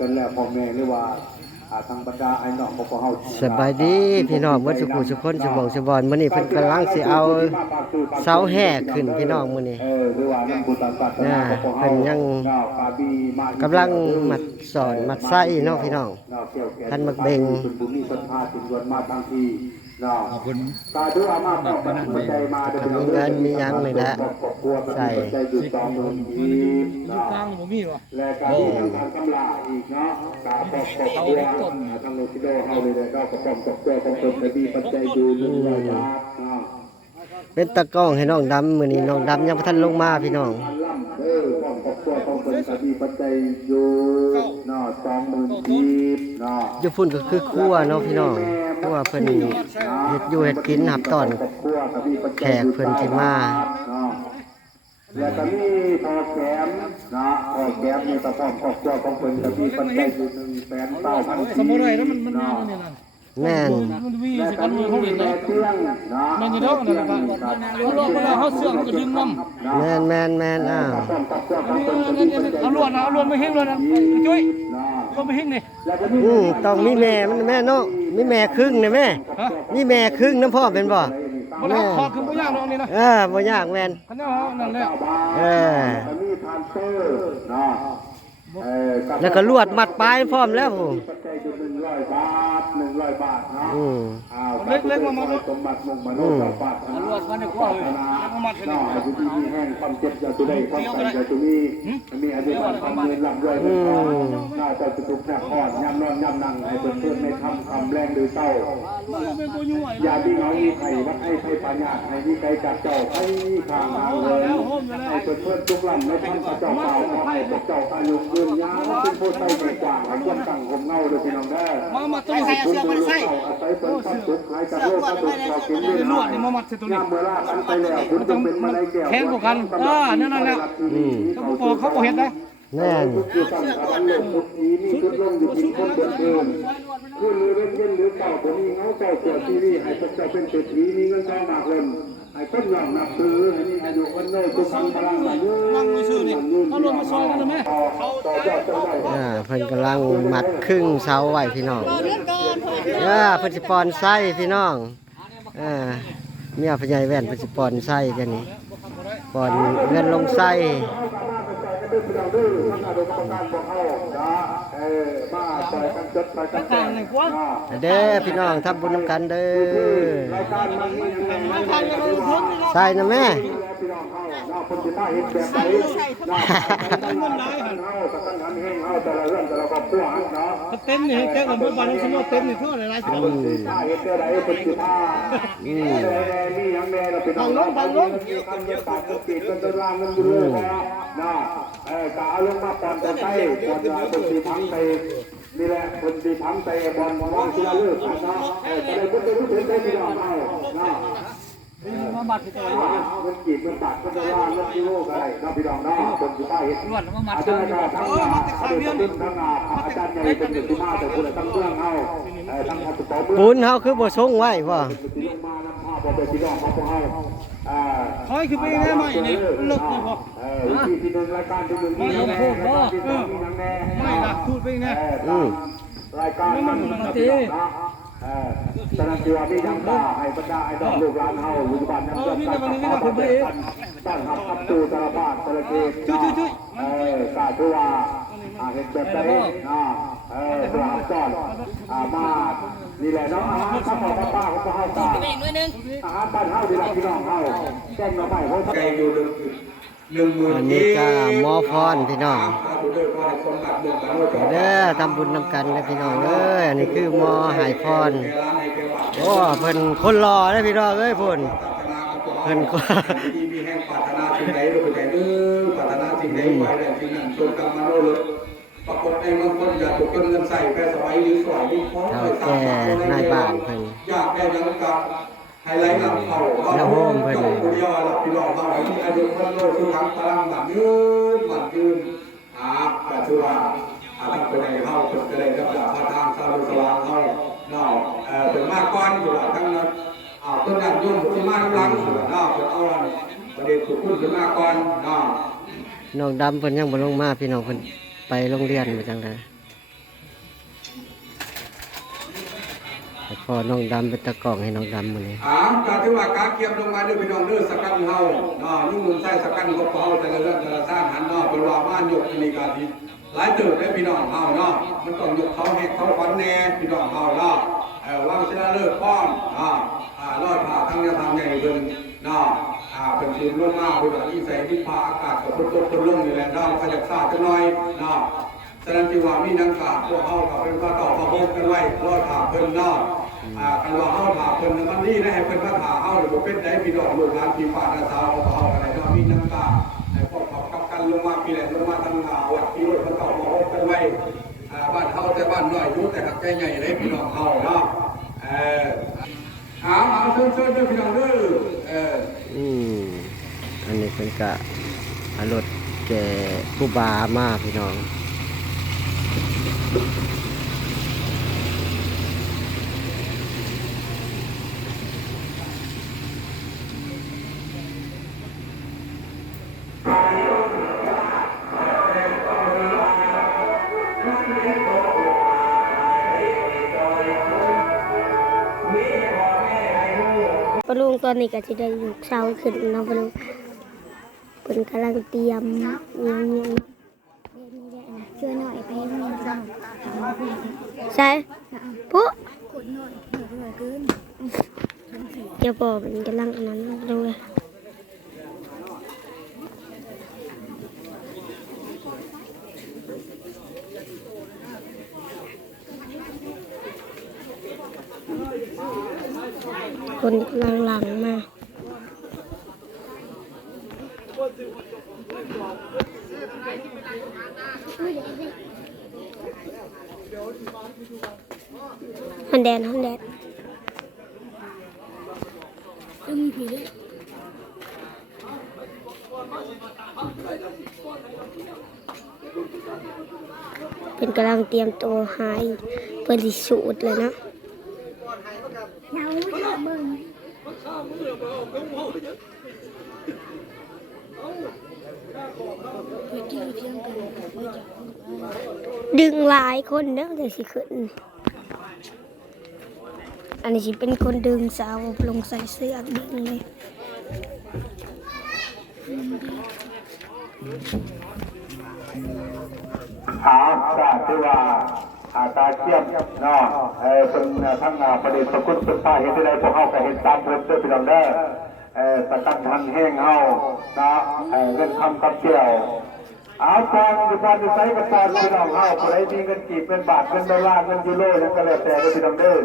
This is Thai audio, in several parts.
กันแล้วพ่อแม่หรือว่าทางบรรดาไอ้น้องพวกเฮาสบายดีพี่น้องเมื่อสุขุสุคนสมองสบอนมื้อนี้เพิ่นกำลังสิเอาเสาแห่ขึ้นพี่น้องมื้อนี้เออหรือว่านำบุญศาสนาน่ะพวกเพิ่นยังกำลังมัดสอนมัดไส้เนาะพี่น้องท่านมักเบ่งบุญมีศรัทธาถึงวนมาทางที่ เนาะขอบคุณตาดูอามาต้องปัจจัยใจมาเดินมียังเลยนะใส่ใจอยู่สองหมื่นกีบอยู่าะกลางบ่มีวะและการที่ทำการกำลาอีกเนาะกาปอกปอกตัวทางโนซิโดเฮาเลยก็กระป๋อมตกตัวของเพิ่นไปมีปัจจัยอยู่หนึ่งร้อยเนเป็นตะก้องให้น้องดำมือนี้น้องดำยังบ่ทันลงมาพี่น้องเออป้อมตกตัวของเพิ่นก็มีปัจจัยอยู่เนาะสองมื่นกีบเนาะพุ่นก็คือครัวเนาะพี่น้อง ครัวเพิ่นเฮ็ดอยู่เฮ็ดกินหับตอนแขกเพิ่นสิมาแล้วก็มีพอแกมนะพอแกมนี่ก็ป้อมตกตัวของเพิ่นก็มีปัจจัยอยู่หนึ่งแสนเต้าพันสมุไรแล้วมันมันมาเนี่ล่ะ แม่นมันมีและสิกันมีมือเขาเห็นแม่นะเตี้ยงเนาะมันอยู่ดอนะครับเขาลงมาแล้วเขาเสื่อมก็ดึงน้ำแม่นแม่นแม่นอ้าวนนี้อันนี้เอาลวดนะเอาลวดมาเฮงเลยนะจุ้ยลวดมาเฮงนี่อือต้องมีแม่มันแม่เนาะมีแม่ครึ่งนะแม่มีแม่ครึ่งนะพ่อเป็นบ่บ่ได้คอคือบ่ยากดอกนี่นะเออบ่ยากแม่นคันนี้เอานั่นแหละเออมีทานเซอร์เนาะ แล้วก็ลวดมัดปลายพร้อมแล้วผมปัจจัยอยู่หนึ่งร้อยบาทหนึ่งร้อยบาทเนาะอืมอ้าวเล็กๆมาสมบัติมงมนุษย์เราบาทนะลวดมาในกว่าเลยเอามาเถอะนี่เนาะอายุที่มีแห้งความเจ็บอย่าตัวใดความใส่อย่าตัวนี้มีอายุมันความเงินลำด้วยเงินทองน่าจะสุทุกหนักอ่อนย่ำนอนย่ำนั่งให้เพื่อนเพื่อนไม่ทำคำแรงหรือเต้าเป็นบ่ยุ่ยอย่าที่เขามีไข่วัดให้ไข่ปัญญาให้มีไก่จับเจ้าให้ข้างเอาเลยให้เพื่อนเพื่อนทุกลำไม่ทันพระเจ้าเปล่าขอให้พระเจ้าอายุยืนยาวเป็นผู้ใส่ใจกว้างให้คนตั้งผมเงาเลยพี่น้องเด้มามาตัวให้นี้คุณดูลูกเต่าอาศัยเป็นความสุขหายจากโรคกระดูกกินเลือดลวดนี่มามัดใส่ตัวนี้ย่ามเวลากันไปแล้วคุณจะเป็นมาในแก้วแข็งกว่ากันเออนั่นนั่นแหละเขาบ่เขาบ่เฮ็ดได้แม่นสั่งการลงมุดนี้มีชุดลงอยู่ที่คนเดินเดินคุณหรือเป็นเย็นหรือเก่าตัวนี้เงาเก่าเกิดที่นี่ให้พระเจ้าเป็นเศรษฐีมีเงินทองมากเล่น ให้คนยอมนับถือให้มีอายุวันเนิ่นทุกครั้งพลังมายืนนั่งไม่ซื่อนี่เขาลงมาซอยกันได้ไหมต่อต่อยอดเจ้าได้อ่าเพิ่นกำลังมัดครึ่งเสาไว้พี่น้องเออเพิ่นสิปอนไส้พี่น้องอ่าเมียพญายแว่นเพิ่นสิปอนไส้กันนี่ปอนเงินลงไส้ ดื้อเราดื้อท่านอาดุกรรมการบอกเอานะเออมาต่อยกันจดต่อยกันแจ้งนะเด้อพี่น้องทำบุญนำกันเด้อรายการมันมีอย่างไรไม่ทำเลยใส่นะแม่พี่น้องเขาหน้าคนจะได้เห็นแบบไหนหน้าตั้งเงินได้หันเฮาตะตั้งหันเฮงเฮาแต่ละเรื่องแต่ละครอบครัวเนาะเต็มนี่เต็มกับบ่บานสมมุติเต็มนี่เท่าไหร่หลายสิบคนสิท่าเห็นเท่าไหร่คนสิท่า อืมมีอย่างแม่เราเป็นน้องฟังลงจนางมันตะล่างนะเลยนะเออกาลงมาปอนตะไคร้ปอนคนสิทั้งไปนี่แหละคนสิทั้งไปบอลมองที่ระเลิกกันะเออแต่คนจะรู้ถึงได้พี่น้องเอานะ มามัดที่ตัวเงินกีบเงินบาทก็จะว่าเงินกิโลก็ได้น้องพี่น้องเนาะคนสุดท้ายเห็นลวดมามัดอาจารย์ทั้งงานอาจารย์ทั้งงานอาจารย์ใหญ่เป็นสุมาแต่คนทั้งเมืองเฮาทั้งพัฒนาเมืองปูนเฮาคือบ่ทรงไว้พ่อที่ลงมาน้ำผ้าบ่เป็นพี่น้องของพวกเฮาอ่าคอยคือไปแน่ใหม่นี่ลึกนี่พอเออที่ที่หนึ่งรายการที่หนึ่งที่แน่ที่สองที่แน่ไม่ล่ะพูดไปแน่อืมรายการมันมันตี เออฉะนั้นที่ทั้งตาให้บรรดาไอ้ดอกลูกหลานเฮาอยู่บ้านน้ำเจ้าตั้งตั้งหับกับตูตระบาดตระเกศเออกาตัวอาเห็นแบบใดอ่าเออตัวหับจอดอ่ามานี่แหละเนาะอาหารข้าวหมอป้าของเฮาตาอาหารบ้านเฮาดีละพี่น้องเฮาแกงหน่อไม้เฮาไก่อยู่ดึก อันนี้ก็หมอพรพี่น้องเด้อทำบุญนำกันนะพี่น้องเอ้ยอันนี้คือหมอหายพรโอ้เพิ่นคนรอเด้อพี่น้องเอ้ยเพิ่นเพิ่นก็ที่มีแห่งปรารถนาสิ่งใดรู้ใจเด้อปรารถนาสิ่งใดไว้ได้สิ่งนั้นจงกำมาโนเลยปรากฏในบางคนอยากถูกเงินใส่ไปสบายหรือสวยหรือพร้อมเฒ่าแก่นายบ้านเพิ่นอยากได้ยังกับ ไฮไลท์ลำเขาแล้วโฮมเพิ่นคนเดียวหลับพี่น้องเขาไว้ที่อายุคนโลกคือทำพลังหลับยืนหลับยืนอ่าแต่ถือว่าอาทำไปในเข้าเป็นไปได้กับจากพระทางสาวสว่างเข้าเนาะเอ่อเป็นมากกว่าอยู่หลังทั้งนั้นอ่าต้นนั้นยุ่งที่มากลังสุดเนาะเป็นเอาอันประเด็นสุดขึ้นขึ้นมาก่อนเนาะน้องดำเพิ่นยังบ่ลงมาพี่น้องเพิ่นไปโรงเรียนมาจังได๋ พอน้องดำเป็นตะกล้องให้น้องดำมื้อนี้อ่าการที่ว่าการเกียมลงมาด้วยพี่น้องเด้อสกันเฮาเนาะยุ่งมุมใส่สกันก็เฮาแต่ละเรื่องแต่ละสร้างหันเนาะเป็นว่าบ้านยกอันนี้ก็ดีหลายเติบได้พี่น้องเฮาเนาะมันต้องยกเขาให้เขาฟันแน่พี่น้องเฮาเนาะเออว่างชนะเลิศป้อนอ่าอ่ารอดผ่าทั้งยาทำใหญ่เพิ่นเนาะอ่าเพิ่นคืนลงมาเพิ่นว่าที่ใส่ที่พาอากาศกับคนตกคนลงนี่แหละเนาะขยับซาจังหน่อยเนาะฉะนั้นที่ว่ามีนังกาพวกเฮาก็เป็นพระต่อพระโบกกันไว้รอดผ่าเพิ่นเนาะ อ่ากันว่าเฮาถาเพิ่นมันนี่ได้ให้เพิ่นมาถาเฮาหรือเป็นได้พี่น้องลูกหลานพี่ฟ้านาสาวของเฮาอะไรเนาะมีน้ำตาให้พวกเขากับกันลงมาพี่แหละลงมาทางหาวัดที่วัดพระเจ้ามาอบกันไว้อ่าบ้านเฮาแต่บ้านน้อยอยู่แต่หักใจใหญ่ได้พี่น้องเฮาเนาะเออเอาเอาเชิญเด้อพี่น้องเด้อเอออืมอันนี้เป็นกะอารถแก่ผู้บามาพี่น้อง ลุงตอนนี้ก็จะได้ลูกเสาขึ้นเนาะปลุงเพิ่นกำลังเตรียมอิหยังๆนะช่วยหน่อยไปให้ม่ฟังใช่ปุ๊เดี๋ยวบอกมันกำลังนนั้นดูเลย คนกำลังหลังมาฮันแดนฮันแดนเป็นกำลังเตรียมตัวหายเพื่อที่สูตรเลยนะ ดึงหลายคนเด้อเดี๋ยวสิขึ้น อันนี้สิเป็นคนดึงสาวลงใส่เสื้อดึงเลยเอาก็ที่ว่า อาตาเทียมเนาะเออเป็นทั้งประเด็นสกุลสุดท้าเห็นได้พวกเขาก็เห็นตามเพิ่นเด้อพี่น้องเด้อเออสกัดทันแห้งเฮาเนาะเออเงินคำกับเกี่ยวเอาตอนอยู่ตอนอยู่ไซกับตอนพี่น้องเฮาผู้ใดมีเงินกีบเงินบาทเงินดอลลาร์เงินยูโรยังก็แล้วแต่เด้อพี่น้องเด้อ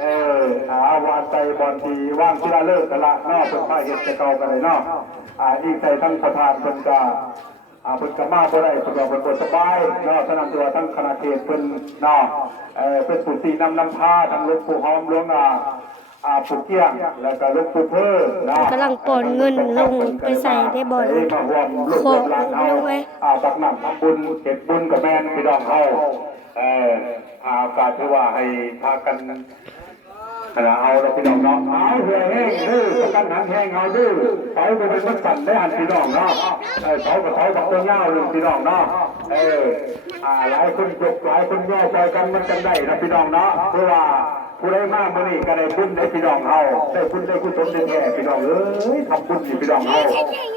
เออหาวานใจบอลทีว่างที่ละเลิกกันละนาะเพิ่นพาเฮ็ดแต่เก่ากันเลยเนาะอ่าอีกใจทั้งประธานเพิ่นก็ อ่าเพิ่นก็มาบ่ได้เพิ่นว่าเพิ่นบ่สบายเนาะฉะนั้นตัวทั้งคณะเขตเพิ่นเนาะเอ่อเป็นผู้ที่นำนำพาทั้งหลวงปู่หอมหลวงอ่าอ่าปู่เกี้ยงแล้วก็หลวงปู่เพ้อเนาะกำลังปอนเงินลงไปใส่ในบ่อนได้มาร่วมลูกขอหลานเฮาลงไว้อ่าตักน้ำทำบุญเฮ็ดบุญกับแม่นพี่น้องเฮาเอ่ออ่าการที่ว่าให้พากันขณะ เอาเราพี่น้องเนาะเอาเหือแห้งดื้อประกันหางแห้งเอาดื้อเสาก็เป็นมันสั่นได้หันพี่น้องเนาะเออเสากับเสาบักตัวเงาเลยพี่น้องเนาะเอออ่าหลายคนยกหลายคนย่อใจกันมันกันได้นะพี่น้องเนาะเพราะว่าผู้ใดมากมื้อนี้ก็ได้บุญได้พี่น้องเฮาได้บุญได้กุศลได้แก่พี่น้องเอ้ยทำบุญนี่พี่น้องเฮา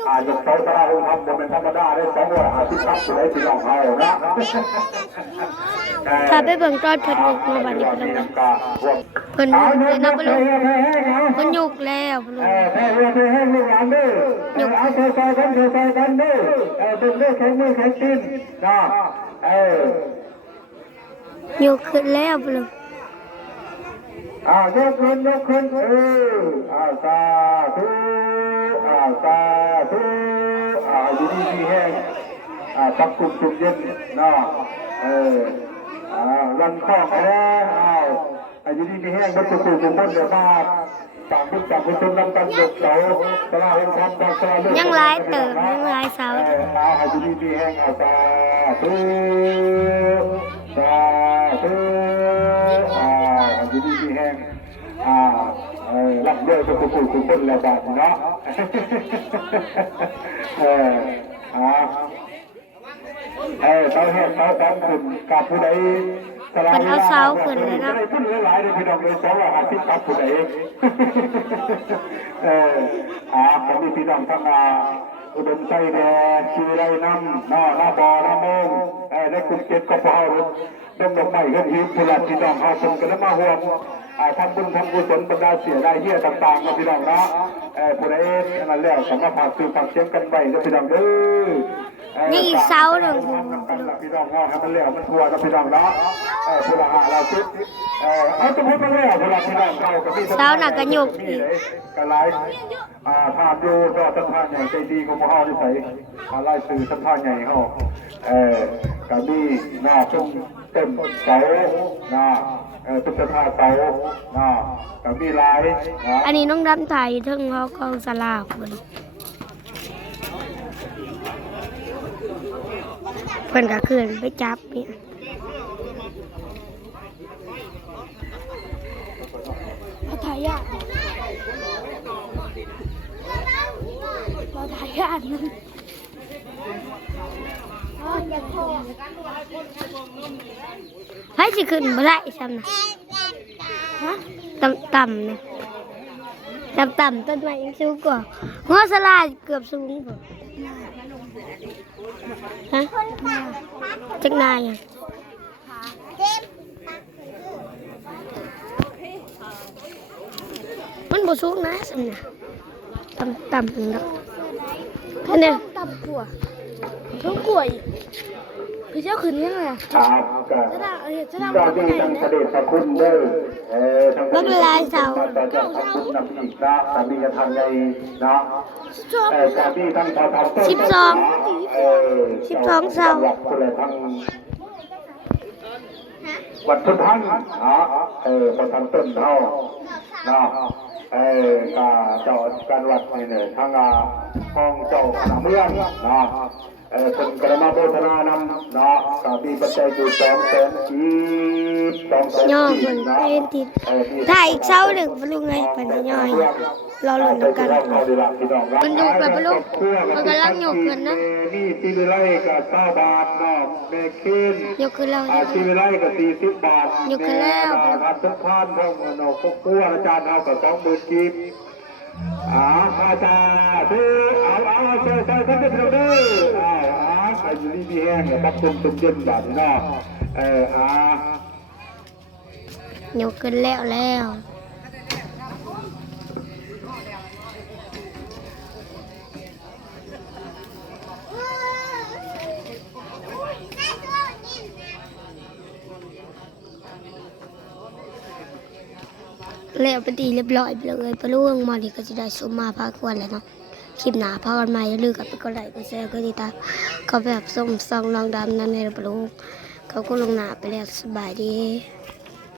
อ่ายกเสาตาองค์ทำบ่เป็นธรรมดาได้สองร้อยห้าสิบครั้งผู้ใดพี่น้องเฮานะ ถ้าไปเบิ่งตอนเพิ่นยุกมาบัดนี้เพิ่นเอาเพิ่นยุกเลยนะปลุงเพิ่นยุกแล้วปลุเองอแม่เรือไปให้ลูกหลานด้วยเออเอาใจใจกันใจใจกันด้วยเออเป็นเรื่องแข็งมือแข็งตีนนะเออยุกขึ้นแล้วปลุงอ่ายกขึ้นยกขึ้นเอออ่าสาธุอ่าสาธุอ่าอยู่ดีมีแห้งอ่าทับกลุ่มจุดเย็นนะเอออ่า วันข้อแพ้อ้าวอายุดีมีแห้งวัตถุกุศลคนเดียวมาต่างผู้จับผู้ชมนำกันยกเสาสลาเองทำการสลาเลือกยังหลายเติบยังหลายเสาเอาอายุดีมีแห้งเอาสาธุสาธุอายุดีมีแห้งอ่าเออรับเลือกวัตถุกุศลคนแล้วบาทเนาะเอออ่า เออเสาแหกเสาสองขึ้นกับผู้ใดสลายมันเอาเสาขึ้นเลยเนาะจะได้ผู้เหลือหลายเลยพี่น้องเลยสองร้อยห้าสิบครับผู้ใดเอออ่าผมมีพี่น้องทั้งอ่าอุดมใจแดงชีไรน้ำน้อน้าบอน้าโมงเออได้คุณเจ็ดก็พอเลยดมดอกไม้เฮือนหินผู้หลักพี่น้องเอาคนกันแล้วมาห่วงอ่าทำบุญทำกุศลบรรดาเสียได้เหี้ยต่างๆมาพี่น้องเนาะเออผู้ใดทั้งนั้นแล้วสามารถฝากซื้อฝากเสียงกันไปนะพี่น้องเด้อเออ นี่อีกเสาหนึ่งทำกันละพี่น้องเนาะให้มันแล้วมันทั่วนะพี่น้องเนาะเออผู้ละหาเราคิดเออเอาสมมติมาแล้วผู้ละพี่น้องเรากับพี่เสาหนักกระหยุกนี่เลยกันไลฟ์อ่าทานอยู่ก็สัมภาษณ์ใหญ่ใจดีของพวกเขาที่ใส่มาไล่สื่อสัมภาษณ์ใหญ่เขาเออกับมีหน้าช่วงเต็มเสาหน้าเออตุ๊กตาเสาหน้ากับมีลายนะอันนี้น้องดำถ่ายอยู่เทึงเขากองสลากเพิ่น เพิ่อนก็ขึ้นไปจับเนี่ยมาถ่ายยากมาถ่ายยากนึงให้สิขึ้นบ่ได้ซ้ำนะฮะต่ำต่ำๆนะต่ำต่ำๆต้นไม้ยังสูงกว่าหัวสลาเกือบสูงกว่า ฮะจักนายอะมันบ่สูงนะซ้ำนะต่ำต่ำๆนึงดอกอันนี้ต่ำกว่าสูงกว่าอีก คือเจ้าขึ้นยังไงอะครับก็จะได้เจะได้เจ้าที่ทางเสด็จพระคุณเด้อเออทางรถเวลาเสาแต่จะขอบคุณนำอีกนะสามีจะทำไงนะเออสามีทั้งพอทำต้นสิบสองเออสิบสองเสาวัดคนละทั้งวัดพุนทธังนะเออพอทำต้นเท่านะเออกาเจ้าการวัดนี่เนี่ยทางอาห้องเจ้าคณะเมืองนะเออเป็นกระมาโบธนานำนะกามีปัจจัยอยู่สองแสนกีบสองแสนย่อกีเพิ่บนนะเป็นติดถ้าอีกเช้าหนึ่งพลุงเลยเพิ่นจะย่อยรอลุ้นนำกันมันอยู่กับลูกมันกำลังยกขึ้นนะนี่ตีวิไลกับเก้าบาทเนาะแม่เคนยกขึ้นแล้วอาชีวิไลกับสี่สิบบาทยกขึ้นแล้วครับทุกท่านทั้งเนาะพวกกู้อาจารย์เอากับสองหมื่นกีบ อาอาจารย์ดูเอาเอาใส่ใส่ท่านเป็นเด้อเอาอาใส่อยู่นี่มีแห้งเนี่ยครับตุ่มตุ่มเย็นแบบนี้เนาะเอออ่ายกขึ้นแล้วแล้ว แล้วไปดีเรียบร้อยไปเลยปลุงมาดีก็จะได้สมมาพาควรแล้วเนาะคลิปหนาพากันมาอย่าลืมกับไปกดไลค์กดแชร์กดติดตามก็แบบส้มซองลองดำนั่นในปลุงเขาก็ลงหนาไปแล้วสบายดี